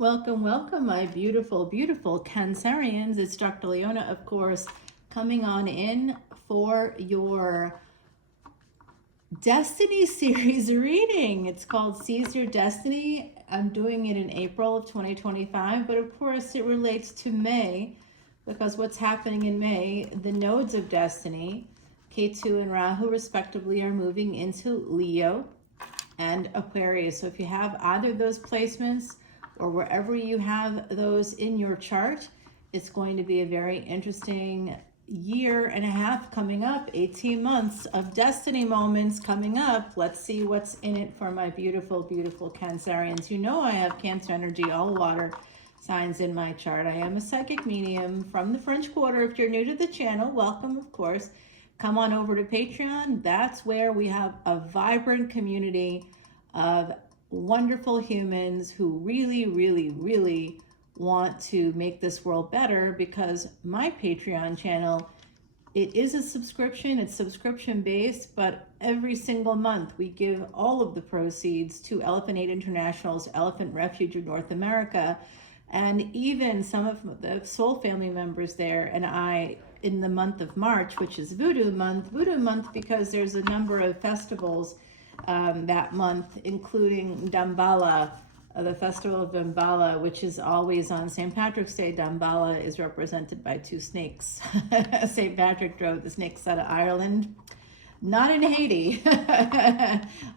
Welcome, welcome, my beautiful, beautiful Cancerians. It's Dr. Leona, of course, coming on in for your Destiny series reading. It's called Seize Your Destiny. I'm doing it in April of 2025, but of course it relates to May because what's happening in May, the nodes of destiny, Ketu and Rahu respectively, are moving into Leo and Aquarius. So if you have either of those placements, or wherever you have those in your chart, it's going to be a very interesting year and a half coming up, 18 months of destiny moments coming up. Let's see what's in it for my beautiful, beautiful Cancerians. You know I have Cancer energy, all water signs in my chart. I am a psychic medium from the French Quarter. If you're new to the channel, welcome, of course. Come on over to Patreon. That's where we have a vibrant community of wonderful humans who really, really, really want to make this world better, because my Patreon channel, it is a subscription, it's subscription based, but every single month we give all of the proceeds to Elephant Aid International's Elephant Refuge of North America. And even some of the soul family members there and I, in the month of March, which is Voodoo month because there's a number of festivals that month, including Damballa, the Festival of Damballa, which is always on St. Patrick's Day. Damballa is represented by two snakes. St. Patrick drove the snakes out of Ireland, not in Haiti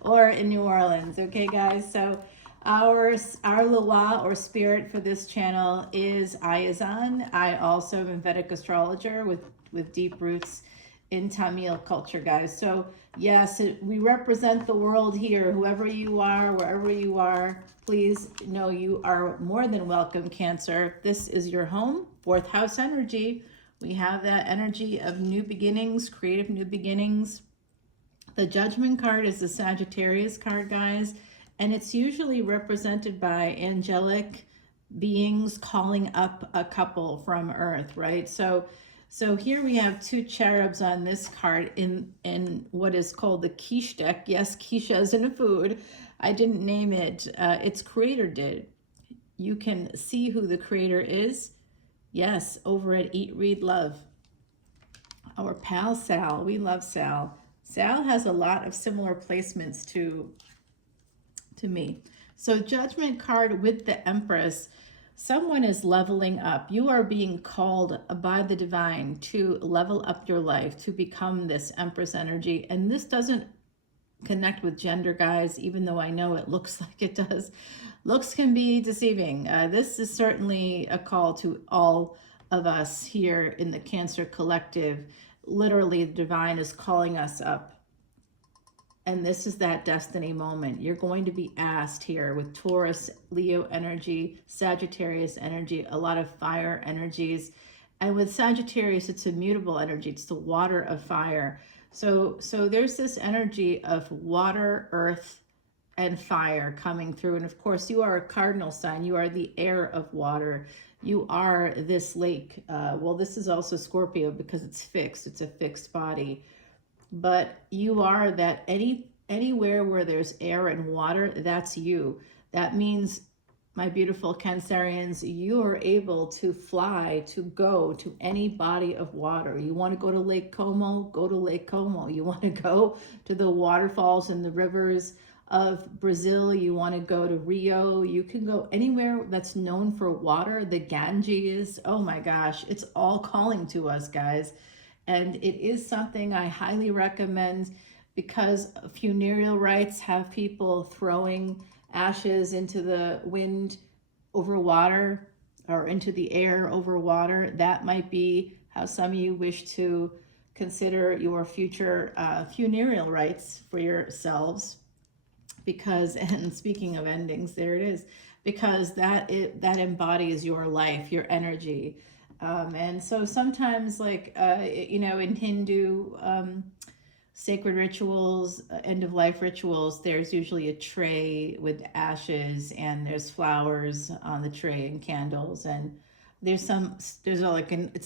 or in New Orleans. Okay, guys, so our Lua or spirit for this channel is Ayazan. I also am a Vedic astrologer with deep roots in Tamil culture, guys. So yes, we represent the world here. Whoever you are, wherever you are, please know you are more than welcome, Cancer. This is your home, fourth house energy. We have that energy of new beginnings, creative new beginnings. The Judgment card is the Sagittarius card, guys, and it's usually represented by angelic beings calling up a couple from Earth, right? So here we have two cherubs on this card in what is called the quiche deck. Yes, quiche as in a food. I didn't name it. Its creator did. You can see who the creator is. Yes, over at Eat, Read, Love. Our pal Sal. We love Sal. Sal has a lot of similar placements to me. So Judgment card with the Empress. Someone is leveling up. You are being called by the divine to level up your life, to become this Empress energy. And this doesn't connect with gender, guys, even though I know it looks like it does. Looks can be deceiving. This is certainly a call to all of us here in the Cancer collective. Literally, the divine is calling us up. And this is that destiny moment. You're going to be asked here with Taurus, Leo energy, Sagittarius energy, a lot of fire energies. And with Sagittarius, it's immutable energy. It's the water of fire. So there's this energy of water, earth, and fire coming through. And of course, you are a cardinal sign. You are the air of water. You are this lake. Well, this is also Scorpio because it's fixed. It's a fixed body. But you are that anywhere where there's air and water, that's you. That means, my beautiful Cancerians, you are able to fly, to go to any body of water. You want to go to Lake Como, go to Lake Como. You want to go to the waterfalls and the rivers of Brazil. You want to go to Rio. You can go anywhere that's known for water. The Ganges, oh my gosh, it's all calling to us, guys. And it is something I highly recommend, because funereal rites have people throwing ashes into the wind over water or into the air over water. That might be how some of you wish to consider your future funereal rites for yourselves. Because, and speaking of endings, there it is, because that embodies your life, your energy. And so sometimes, like, in Hindu sacred rituals, end-of-life rituals, there's usually a tray with ashes, and there's flowers on the tray and candles. And it's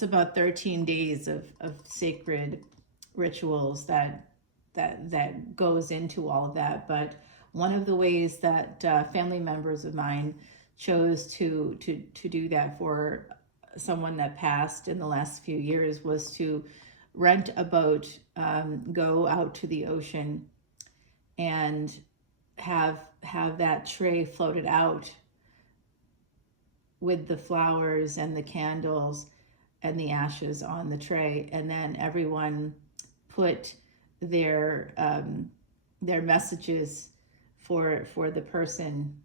about 13 days of sacred rituals that goes into all of that. But one of the ways that family members of mine chose to do that for someone that passed in the last few years was to rent a boat, go out to the ocean, and have that tray floated out with the flowers and the candles and the ashes on the tray, and then everyone put their messages for the person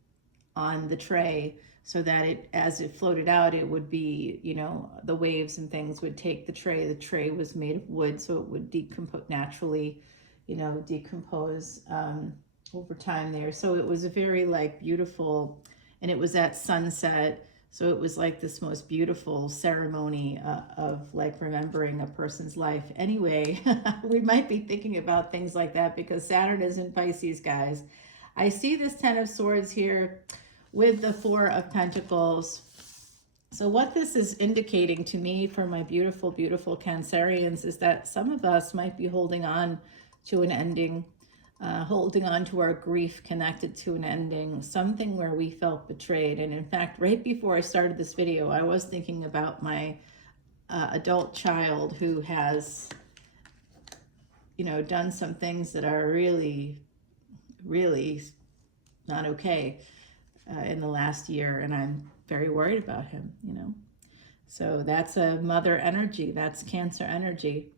on the tray, so that it, as it floated out, it would be, you know, the waves and things would take the tray. The tray was made of wood, so it would decompose naturally, you know, decompose over time there. So it was a very like beautiful, and it was at sunset. So it was like this most beautiful ceremony of like remembering a person's life. Anyway, we might be thinking about things like that because Saturn is in Pisces, guys. I see this Ten of Swords here with the Four of Pentacles. So what this is indicating to me for my beautiful, beautiful Cancerians is that some of us might be holding on to an ending, holding on to our grief connected to an ending, something where we felt betrayed. And in fact, right before I started this video, I was thinking about my adult child who has, you know, done some things that are really, really not okay in the last year. And I'm very worried about him, you know. So that's a mother energy. That's Cancer energy.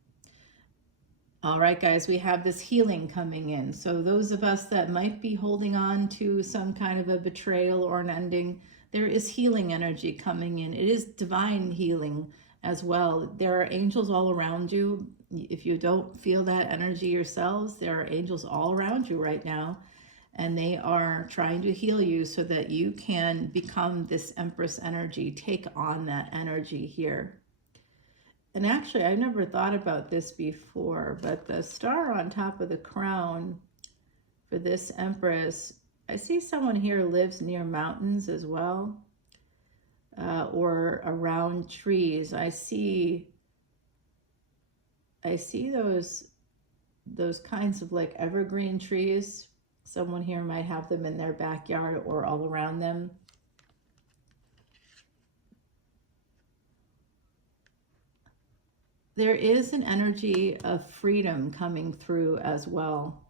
All right, guys, we have this healing coming in. So those of us that might be holding on to some kind of a betrayal or an ending, there is healing energy coming in. It is divine healing as well. There are angels all around you. If you don't feel that energy yourselves, there are angels all around you right now, and they are trying to heal you so that you can become this Empress energy, take on that energy here. And actually, I never thought about this before, but the star on top of the crown for this Empress, I see someone here lives near mountains as well, or around trees. I see those kinds of like evergreen trees. Someone here might have them in their backyard or all around them. There is an energy of freedom coming through as well.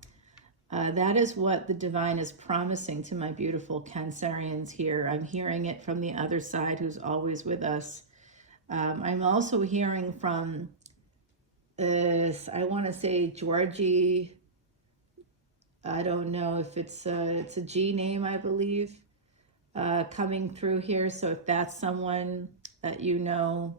That is what the divine is promising to my beautiful Cancerians here. I'm hearing it from the other side who's always with us. I'm also hearing from, I want to say Georgie. I don't know if it's a G name, I believe, coming through here. So if that's someone that you know,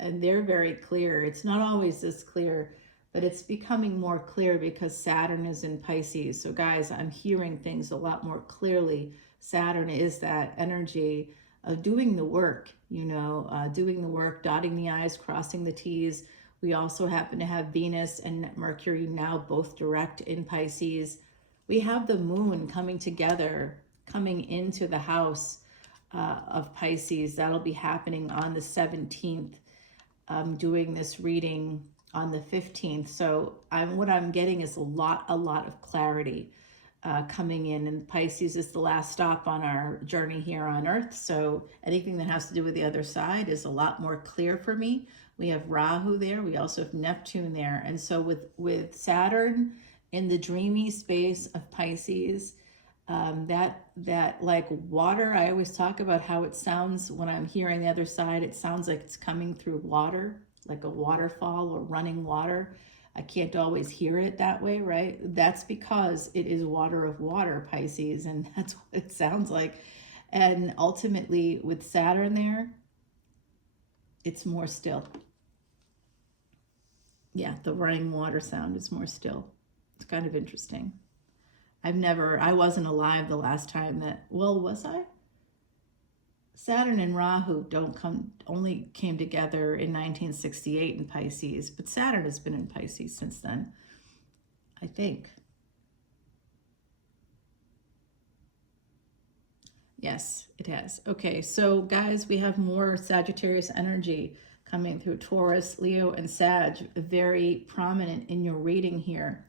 and they're very clear. It's not always this clear, but it's becoming more clear because Saturn is in Pisces. So guys, I'm hearing things a lot more clearly. Saturn is that energy of doing the work, you know, doing the work, dotting the I's, crossing the T's. We also happen to have Venus and Mercury now both direct in Pisces. We have the moon coming together, coming into the house of Pisces. That'll be happening on the 17th. I'm doing this reading on the 15th. So what I'm getting is a lot of clarity coming in. And Pisces is the last stop on our journey here on Earth. So anything that has to do with the other side is a lot more clear for me. We have Rahu there. We also have Neptune there. And so with Saturn in the dreamy space of Pisces, that like water, I always talk about how it sounds when I'm hearing the other side. It sounds like it's coming through water, like a waterfall or running water. I can't always hear it that way, right? That's because it is water of water, Pisces, and that's what it sounds like. And ultimately with Saturn there, it's more still. Yeah, the running water sound is more still. It's kind of interesting. I wasn't alive the last time that, well, was I? Saturn and Rahu only came together in 1968 in Pisces, but Saturn has been in Pisces since then, I think. Yes, it has. Okay, so guys, we have more Sagittarius energy coming through. Taurus, Leo, and Sag, very prominent in your reading here.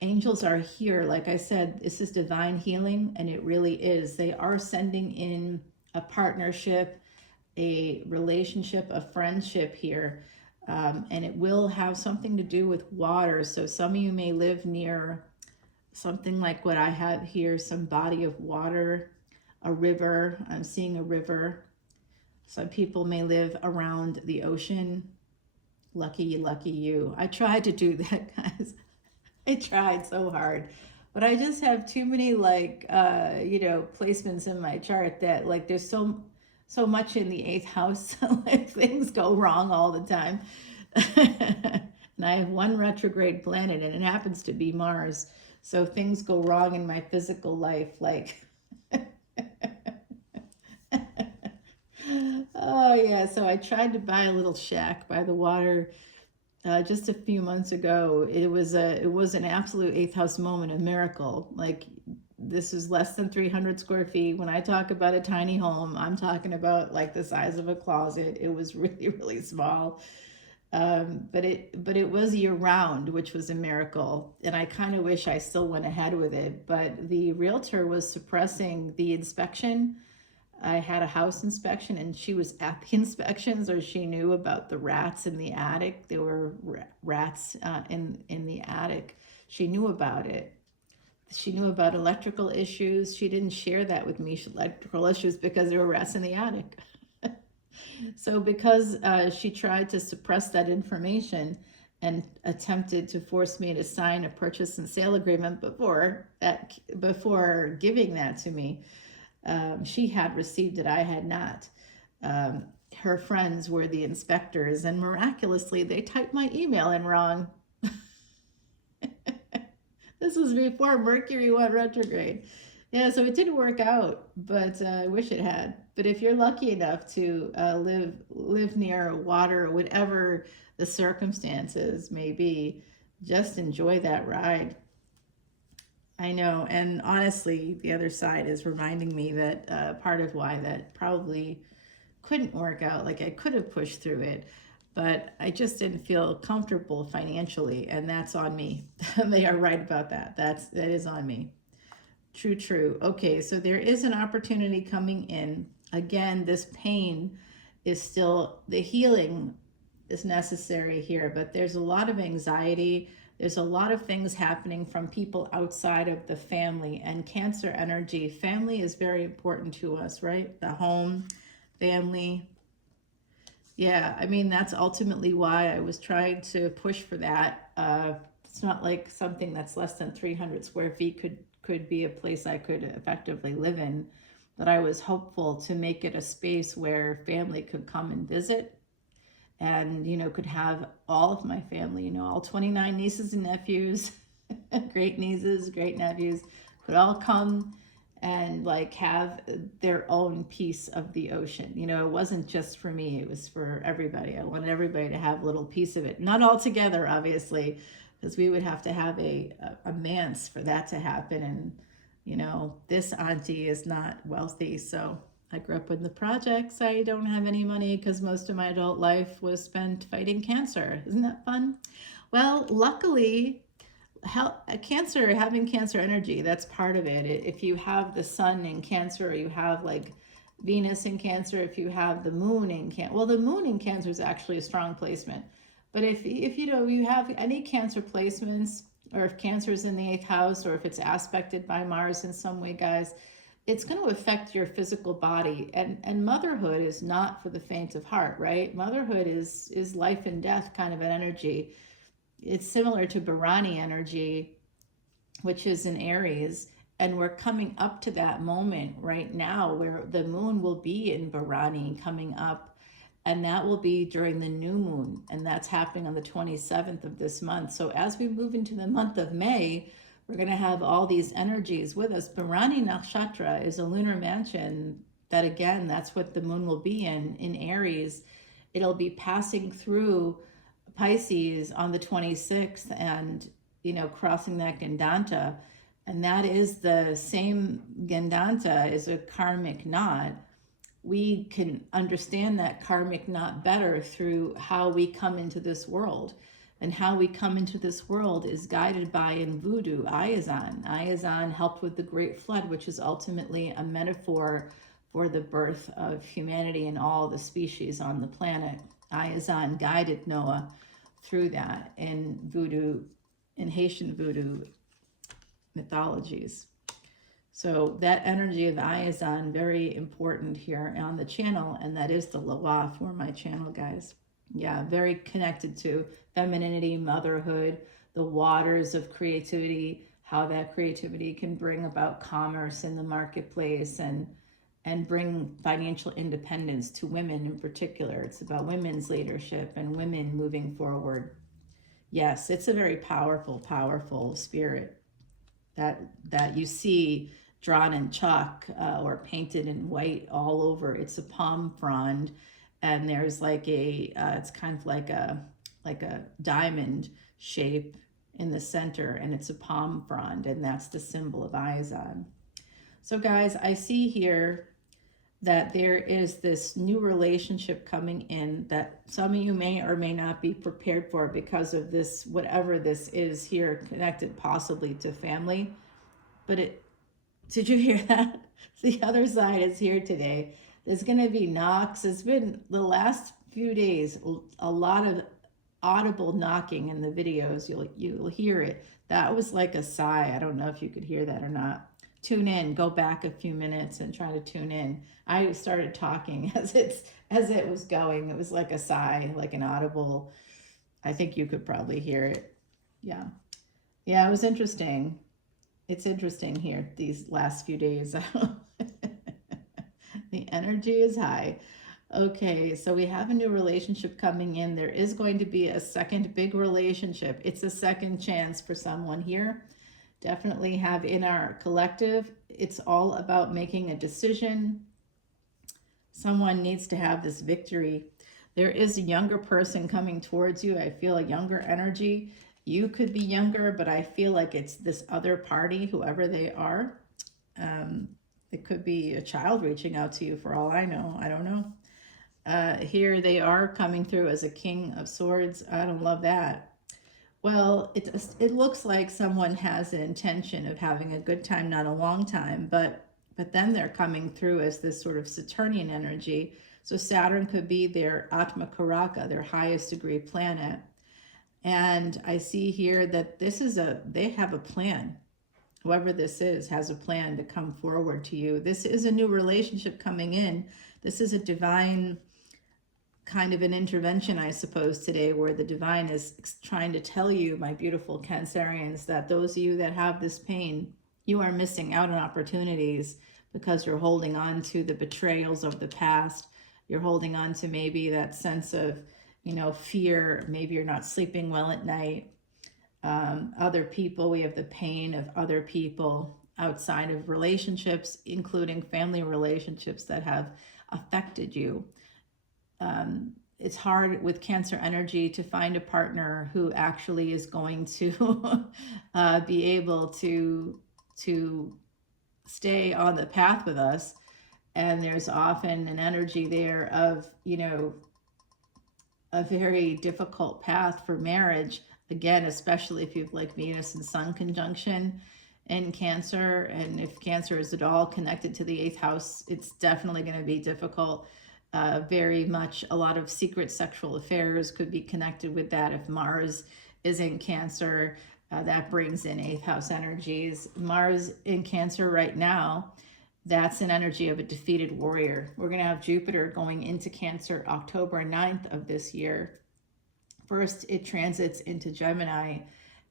Angels are here. Like I said, this is divine healing, and it really is. They are sending in a partnership, a relationship, a friendship here. And it will have something to do with water. So some of you may live near something like what I have here, some body of water, a river. I'm seeing a river. Some people may live around the ocean. Lucky you. I tried to do that, guys. I tried so hard. But I just have too many placements in my chart that like there's so much in the eighth house. Like things go wrong all the time. And I have one retrograde planet and it happens to be Mars. So things go wrong in my physical life, like oh yeah. So I tried to buy a little shack by the water just a few months ago. It was an absolute eighth house moment, a miracle. Like this is less than 300 square feet. When I talk about a tiny home, I'm talking about like the size of a closet. It was really, really small. But it was year round, which was a miracle. And I kind of wish I still went ahead with it, but the realtor was suppressing the inspection. I had a house inspection and she was at the inspections, or she knew about the rats in the attic. There were rats in the attic. She knew about it. She knew about electrical issues. She didn't share that with me, electrical issues, because there were rats in the attic. So because she tried to suppress that information and attempted to force me to sign a purchase and sale agreement before giving that to me, she had received it. I had not. Her friends were the inspectors, and miraculously they typed my email in wrong. This was before Mercury went retrograde. Yeah, so it didn't work out, but I wish it had. But if you're lucky enough to live near water, whatever the circumstances may be, just enjoy that ride. I know, and honestly, the other side is reminding me that part of why that probably couldn't work out, like I could have pushed through it, but I just didn't feel comfortable financially, and that's on me. They are right about that. That is on me. True. Okay, so there is an opportunity coming in. Again, this pain is still, the healing is necessary here, but there's a lot of anxiety. There's a lot of things happening from people outside of the family, and Cancer energy. Family is very important to us, right? The home, family. Yeah, I mean, that's ultimately why I was trying to push for that. It's not like something that's less than 300 square feet could be a place I could effectively live in, but I was hopeful to make it a space where family could come and visit, and could have all of my family, all 29 nieces and nephews, great nieces, great nephews, could all come and like have their own piece of the ocean. It wasn't just for me, it was for everybody. I wanted everybody to have a little piece of it, not all together, obviously, because we would have to have a manse for that to happen. And this auntie is not wealthy, so I grew up in the projects. I don't have any money because most of my adult life was spent fighting cancer. Isn't that fun? Well, luckily, having cancer energy, that's part of it. If you have the sun in Cancer, or you have like Venus in Cancer, if you have the moon in Cancer, well, the moon in Cancer is actually a strong placement. But if you have any Cancer placements, or if Cancer is in the 8th house, or if it's aspected by Mars in some way, guys, it's going to affect your physical body. And motherhood is not for the faint of heart, right? Motherhood is life and death kind of an energy. It's similar to Bharani energy, which is in Aries. And we're coming up to that moment right now where the moon will be in Bharani coming up. And that will be during the new moon. And that's happening on the 27th of this month. So as we move into the month of May, we're going to have all these energies with us. Bharani Nakshatra is a lunar mansion that, again, that's what the moon will be in Aries. It'll be passing through Pisces on the 26th and, crossing that Gandanta. And that is the same Gandanta is a karmic knot. We can understand that karmic knot better through how we come into this world. And how we come into this world is guided by, in voodoo, Ayazan. Ayazan helped with the Great Flood, which is ultimately a metaphor for the birth of humanity and all the species on the planet. Ayazan guided Noah through that in voodoo, in Haitian voodoo mythologies. So that energy of Ayazan, very important here on the channel, and that is the Loa for my channel, guys. Yeah, very connected to femininity, motherhood, the waters of creativity, how that creativity can bring about commerce in the marketplace and bring financial independence to women in particular. It's about women's leadership and women moving forward. Yes, it's a very powerful, powerful spirit that you see drawn in chalk or painted in white all over. It's a palm frond, and there's like a it's kind of like a diamond shape in the center, and it's a palm frond, and that's the symbol of Ayazan. So guys, I see here that there is this new relationship coming in that some of you may or may not be prepared for because of this, whatever this is here, connected possibly to family. But did you hear that? The other side is here today. There's going to be knocks. It's been the last few days, a lot of audible knocking in the videos. You'll hear it. That was like a sigh. I don't know if you could hear that or not. Tune in, go back a few minutes and try to tune in. I started talking as it was going. It was like a sigh, like an audible. I think you could probably hear it. Yeah. Yeah, it was interesting. It's interesting here these last few days. The energy is high. Okay, so we have a new relationship coming in. There is going to be a second big relationship. It's a second chance for someone here. Definitely have in our collective. It's all about making a decision. Someone needs to have this victory. There is a younger person coming towards you. I feel a younger energy. You could be younger, but I feel like it's this other party, whoever they are. It could be a child reaching out to you for all I know. I don't know. Here they are coming through as a King of Swords. I don't love that. Well, it looks like someone has an intention of having a good time, not a long time, but then they're coming through as this sort of Saturnian energy. So Saturn could be their Atma Karaka, their highest degree planet. And I see here that they have a plan. Whoever this is has a plan to come forward to you. This is a new relationship coming in. This is a divine kind of an intervention, I suppose, today, where the divine is trying to tell you, my beautiful Cancerians, that those of you that have this pain, you are missing out on opportunities because you're holding on to the betrayals of the past. You're holding on to maybe that sense of, fear. Maybe you're not sleeping well at night. Other people, we have the pain of other people outside of relationships, including family relationships that have affected you. It's hard with Cancer energy to find a partner who actually is going to be able to stay on the path with us. And there's often an energy there of, a very difficult path for marriage. Again, especially if you have like Venus and Sun conjunction in Cancer. And if Cancer is at all connected to the 8th house, it's definitely going to be difficult. Very much a lot of secret sexual affairs could be connected with that. If Mars is in Cancer, that brings in 8th house energies. Mars in Cancer right now, that's an energy of a defeated warrior. We're going to have Jupiter going into Cancer October 9th of this year. First, it transits into Gemini,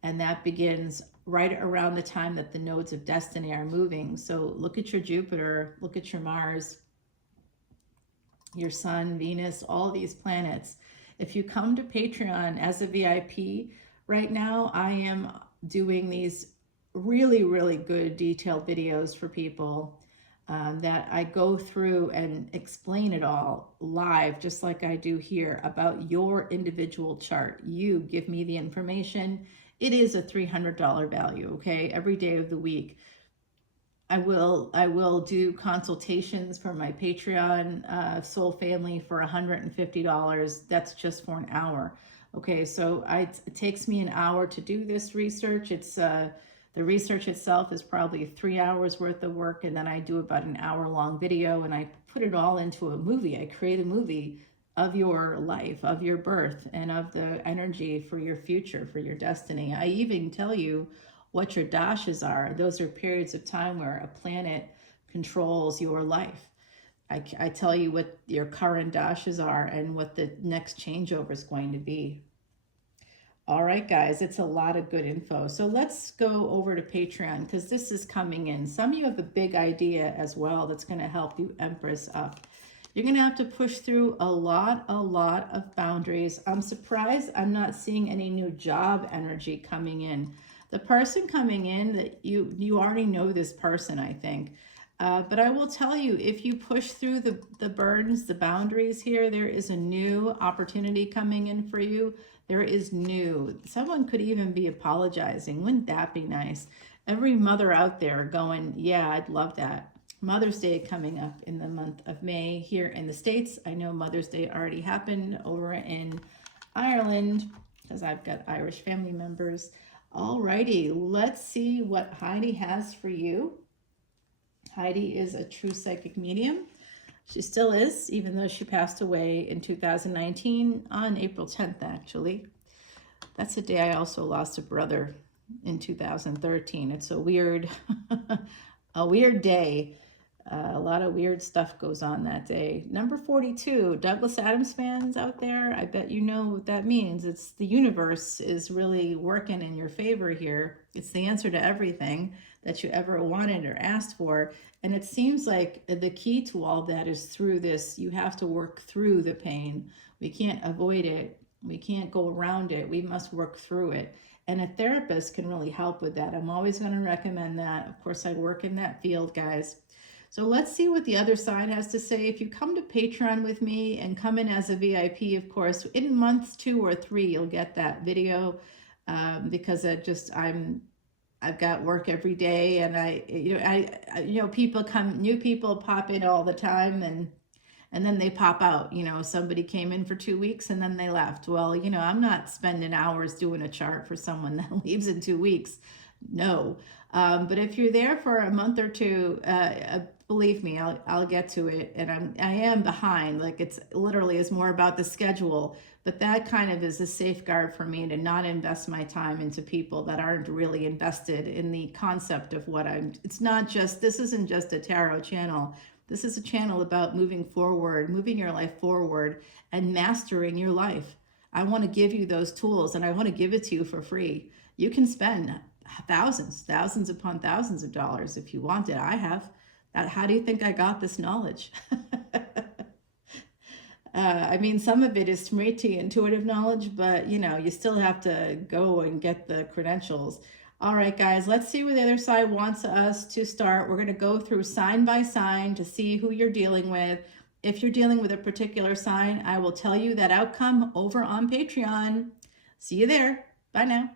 and that begins right around the time that the nodes of destiny are moving. So look at your Jupiter, look at your Mars, your Sun, Venus, all these planets. If you come to Patreon as a VIP right now, I am doing these really, really good detailed videos for people that I go through and explain it all live, just like I do here, about your individual chart. You give me the information. It is a $300 value, okay? Every day of the week. I will do consultations for my Patreon soul family for $150. That's just for an hour. Okay, so it takes me an hour to do this research. It's The research itself is probably 3 hours worth of work, and then I do about an hour-long video, and I put it all into a movie. I create a movie of your life, of your birth, and of the energy for your future, for your destiny. I even tell you what your dashas are. Those are periods of time where a planet controls your life. I tell you what your current dashas are and what the next changeover is going to be. All right, guys, it's a lot of good info. So let's go over to Patreon, because this is coming in. Some of you have a big idea as well that's going to help you Empress up. You're going to have to push through a lot of boundaries. I'm surprised I'm not seeing any new job energy coming in. The person coming in, that you already know this person, I think. But I will tell you, if you push through the burdens, the boundaries here, there is a new opportunity coming in for you. There is new. Someone could even be apologizing. Wouldn't that be nice? Every mother out there going, yeah, I'd love that. Mother's Day coming up in the month of May here in the States. I know Mother's Day already happened over in Ireland, because I've got Irish family members. Alrighty, let's see what Heidi has for you. Heidi is a true psychic medium. She still is, even though she passed away in 2019 on April 10th, actually. That's the day I also lost a brother in 2013. It's a weird, a weird day. A lot of weird stuff goes on that day. Number 42, Douglas Adams fans out there, I bet you know what that means. It's the universe is really working in your favor here. It's the answer to everything that you ever wanted or asked for. And it seems like the key to all that is through this. You have to work through the pain. We can't avoid it. We can't go around it. We must work through it. And a therapist can really help with that. I'm always going to recommend that. Of course, I work in that field, guys. So let's see what the other side has to say. If you come to Patreon with me and come in as a VIP, of course, in months 2 or 3, you'll get that video, because I've got work every day, and people come, new people pop in all the time, and then they pop out. Somebody came in for 2 weeks and then they left. Well, I'm not spending hours doing a chart for someone that leaves in 2 weeks. No. But if you're there for a month or two, believe me, I'll get to it. And I am behind. Like, it's literally is more about the schedule. But that kind of is a safeguard for me to not invest my time into people that aren't really invested in the concept of what it's not just, this isn't just a tarot channel. This is a channel about moving forward, moving your life forward, and mastering your life. I want to give you those tools, and I want to give it to you for free. You can spend thousands upon thousands of dollars if you want it. I have. How do you think I got this knowledge? Some of it is Smriti, intuitive knowledge, but you still have to go and get the credentials. All right, guys, let's see where the other side wants us to start. We're going to go through sign by sign to see who you're dealing with. If you're dealing with a particular sign, I will tell you that outcome over on Patreon. See you there. Bye now.